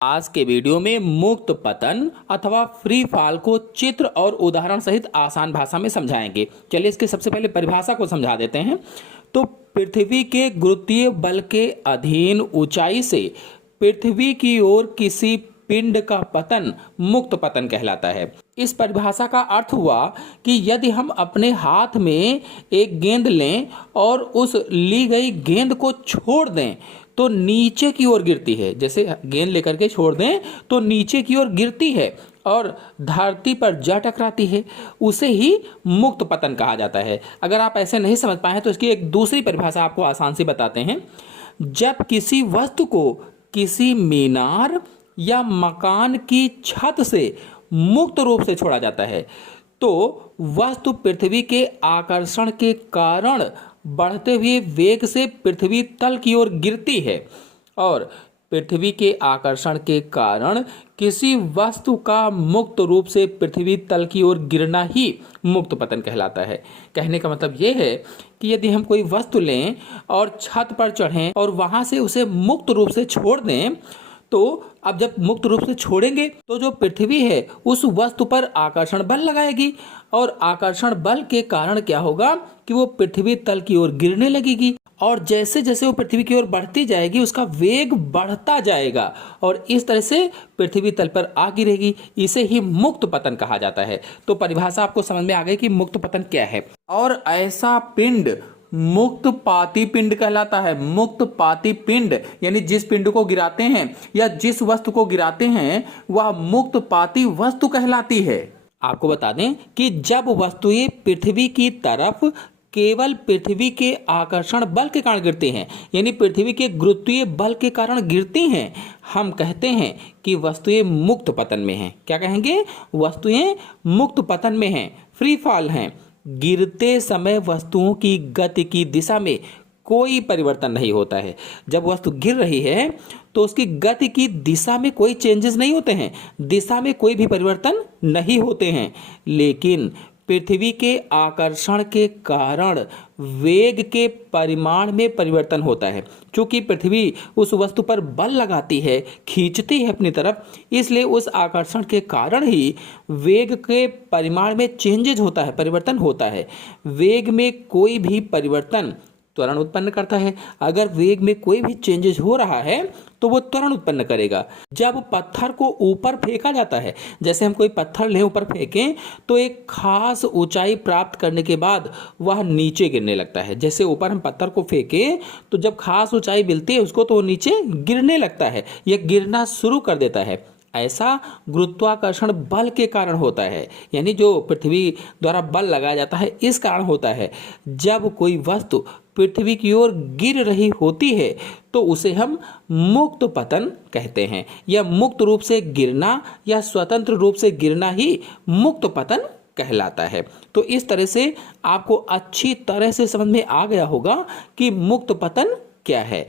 आज के वीडियो में मुक्त पतन अथवा फ्री फॉल को चित्र और उदाहरण सहित आसान भाषा में समझाएंगे। चलिए इसके सबसे पहले परिभाषा को समझा देते हैं। तो पृथ्वी के गुरुत्वीय बल के अधीन ऊंचाई से पृथ्वी की ओर किसी पिंड का पतन मुक्त पतन कहलाता है। इस परिभाषा का अर्थ हुआ कि यदि हम अपने हाथ में एक गेंद लें और उस ली गई गेंद को छोड़ दें तो नीचे की ओर गिरती है। जैसे गेंद लेकर के छोड़ दें तो नीचे की ओर गिरती है और धरती पर जा टकराती है, उसे ही मुक्त पतन कहा जाता है। अगर आप ऐसे नहीं समझ पाए तो इसकी एक दूसरी परिभाषा आपको आसान से बताते हैं। जब किसी वस्तु को किसी मीनार या मकान की छत से मुक्त रूप से छोड़ा जाता है तो वस्तु पृथ्वी के आकर्षण के कारण बढ़ते हुए वेग से पृथ्वी तल की ओर गिरती है और पृथ्वी के आकर्षण के कारण किसी वस्तु का मुक्त रूप से पृथ्वी तल की ओर गिरना ही मुक्त पतन कहलाता है। कहने का मतलब यह है कि यदि हम कोई वस्तु लें और छत पर चढ़ें और वहां से उसे मुक्त रूप से छोड़ दें तो अब जब मुक्त रूप से छोड़ेंगे तो जो पृथ्वी है उस वस्तु पर आकर्षण बल लगाएगी और आकर्षण बल के कारण क्या होगा कि वो पृथ्वी तल की ओर गिरने लगेगी और जैसे जैसे वो पृथ्वी की ओर बढ़ती जाएगी उसका वेग बढ़ता जाएगा और इस तरह से पृथ्वी तल पर आ गिरेगी। इसे ही मुक्त पतन कहा जाता है। तो परिभाषा आपको समझ में आ गई कि मुक्त पतन क्या है। और ऐसा पिंड मुक्त पाती पिंड कहलाता है। मुक्त पाती पिंड यानी जिस पिंड को गिराते हैं या जिस वस्तु को गिराते हैं वह मुक्त पाती वस्तु कहलाती है। आपको बता दें कि जब वस्तुएं पृथ्वी की तरफ केवल पृथ्वी के आकर्षण बल के कारण गिरती हैं यानी पृथ्वी के गुरुत्वीय बल के कारण गिरती हैं, हम कहते हैं कि वस्तुएं मुक्त पतन में हैं। क्या कहेंगे? वस्तुएं मुक्त पतन में हैं, फ्री फॉल हैं। गिरते समय वस्तुओं की गति की दिशा में कोई परिवर्तन नहीं होता है। जब वस्तु गिर रही है तो उसकी गति की दिशा में कोई चेंजेस नहीं होते हैं, दिशा में कोई भी परिवर्तन नहीं होते हैं। लेकिन पृथ्वी के आकर्षण के कारण वेग के परिमाण में परिवर्तन होता है। क्योंकि पृथ्वी उस वस्तु पर बल लगाती है, खींचती है अपनी तरफ, इसलिए उस आकर्षण के कारण ही वेग के परिमाण में चेंजेज होता है, परिवर्तन होता है। वेग में कोई भी परिवर्तन त्वरण उत्पन्न करता है। अगर वेग में कोई भी चेंजेस हो रहा है तो वो त्वरण उत्पन्न करेगा। जब पत्थर को ऊपर फेंका जाता है, जैसे हम कोई पत्थर ले ऊपर फेंकें तो एक खास ऊंचाई प्राप्त करने के बाद वह नीचे गिरने लगता है। जैसे ऊपर हम पत्थर को फेंकें तो जब खास ऊंचाई मिलती है उसको तो वो नीचे गिरने लगता है, यह गिरना शुरू कर देता है। ऐसा गुरुत्वाकर्षण बल के कारण होता है, यानी जो पृथ्वी द्वारा बल लगाया जाता है इस कारण होता है। जब कोई वस्तु पृथ्वी की ओर गिर रही होती है तो उसे हम मुक्त पतन कहते हैं। यह मुक्त रूप से गिरना या स्वतंत्र रूप से गिरना ही मुक्त पतन कहलाता है। तो इस तरह से आपको अच्छी तरह से समझ में आ गया होगा कि मुक्त पतन क्या है।